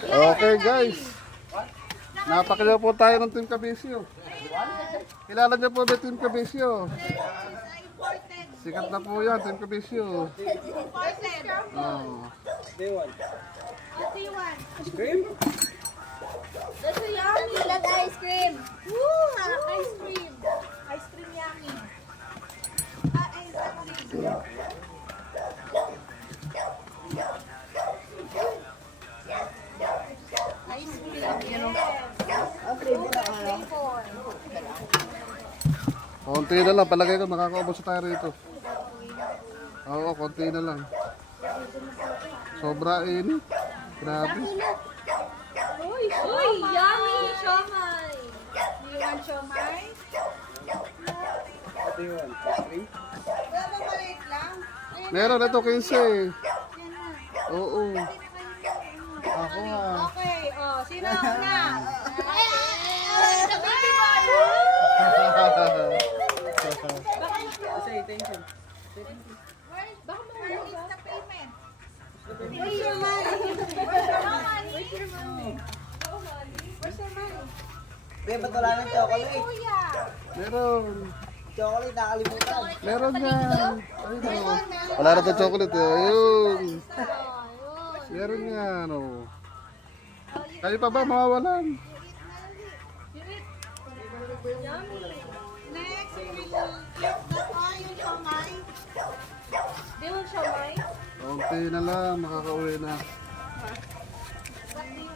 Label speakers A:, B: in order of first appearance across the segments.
A: Okay guys. Napakilala po tayo ng Team Cabisio. Kilala niyo po ba Team Cabisio? Sikat na po yan, Team Cabisio. Oh.
B: That's a yummy. Ilag ice cream. Woo!
A: Konti na lang, palagay ko makakaubos tayo rito. Oo, konti na lang. Sobra init. Grabe.
B: Uy, uy, yummy siomay. You want siomay? Wala ba maliit lang?
A: Meron ito 15.
B: yan na.
A: Oo. Ako ah.
B: Okay, oh, sino ang una? Ay, ay, ay, the baby boy! Where- Baka mahulog ba? the payment? Where's your money? Where's your money? Where's your money? Where's your money?
C: Be, ba't wala ng chocolate?
B: Kuya!
A: Meron.
C: Chocolate, nakalimutan.
A: Meron o. Wala na to chocolate eh. Ayun. Meron yan o. Kayo pa ba mawawalan?
B: Next, we will
A: Konti na lang, makakauwi na.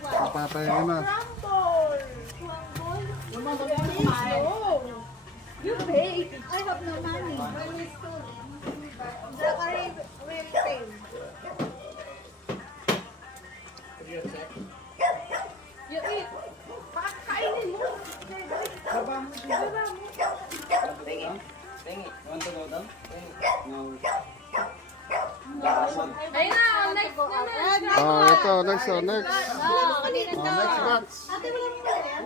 A: Papapahinga na.
B: Crumble! Crumble? You pay. I have no money. When we school. Zachary will pay. You eat. Pakakainin mo. Baba mo. Baba mo.
C: Tingi, want to go down? No.
B: Ayun na, next na na.
A: Oh, ito, next, oh, next.
B: Oh,
A: Oh,
B: to.
A: next box.
B: Ate, wala mo ba yan?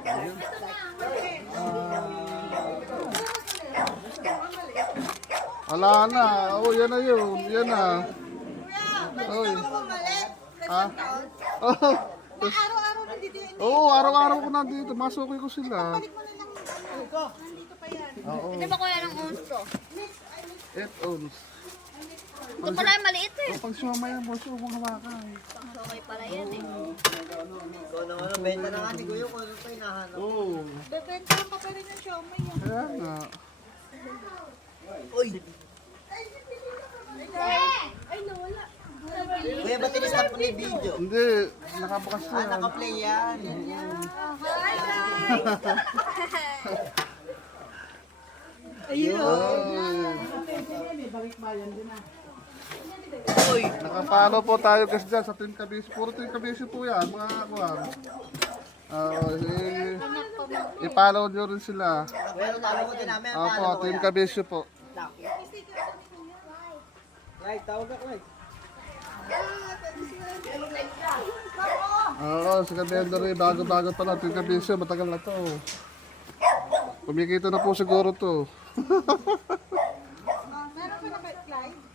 B: Ito na.
A: Oh, yan na yun. Yan na. Oy. Ha? Oh.
B: Na araw-araw nandito yun.
A: Oo, araw-araw ko nandito. Masukoy ko sila.
B: Nandito pa yan.
A: Oo.
D: Ito ba kuya ng unso?
A: 8 ons.
D: Ito pala yung maliit eh.
A: Oh, pag sumama yan, boss, huwag mong hawakan.
D: Okay pala yan eh.
C: Ikaw naman ang benta na nga ni Kuya kung ano pa hinahanap.
A: Oo.
B: Bebentahan ka pa rin ng siomay yan.
A: Kaya nga.
C: Uy!
B: Ay, nawala.
C: Kuya, ba't tinistop mo na yung video?
A: Hindi, nakabukas na
C: Ah, naka-play yan.
B: Hi,
C: Uy!
A: Nakapalo po tayo guys dyan sa Team Kabisi. Puro Team Kabisi po yan, mga kuwan. Uh, i-follow nyo rin sila. Opo, Team Kabisi po.
C: Right, tawag ako eh.
A: Oo, si Kabendo rin, bago-bago pa lang. Team Kabisi, matagal na to. Kumikita na po siguro to.
B: Meron ka na ba, Clyde?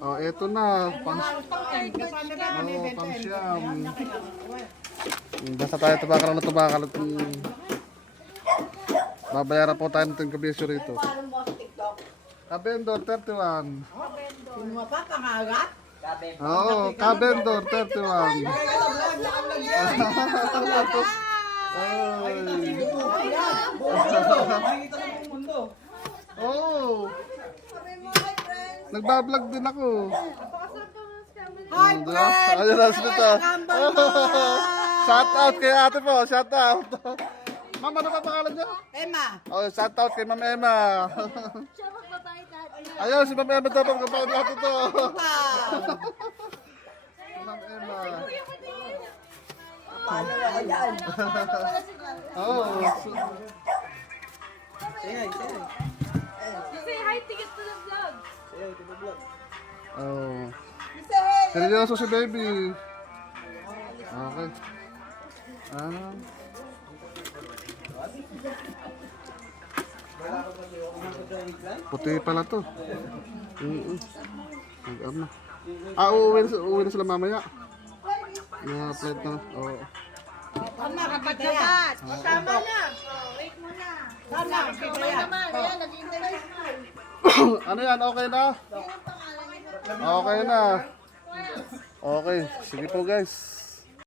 A: Oh, eto na. Pang, oh, pang siyam. Hmm, Basta tayo tubakal na hmm, Babayaran po tayo ng Kabisi rito. Kabendo, 31.
C: Sabi.
A: Oo, Kabendor, 31. Ay. Oo. Nagbablog din ako. Hi, friend! Ayun na sila. Shout out kay ate po, shout out. Ma'am, ano ba pangalan niyo?
C: Emma!
A: Oh, shout out kay Ma'am Emma.
B: Natin.
A: Ayun, si Ma'am Emma dapat kapag lahat ito. Ma'am Emma.
C: Paano ba yan?
A: Oo. so-
C: Sige, sige.
B: Say hi, ticket to the vlog.
C: Ba vlog?
A: Oh. Seryoso si baby. Okay. Ah. Puti pala to. Oo. Mag-ano. Ah, uuwi na, uuwi na sila mamaya. Na-upload na. Oo.
B: Tama, kapat-kapat. Tama na. Wait mo na. Tama, okay naman. Ayan, nag-interview
A: ano yan? Okay na? Okay na. Okay. Sige po guys.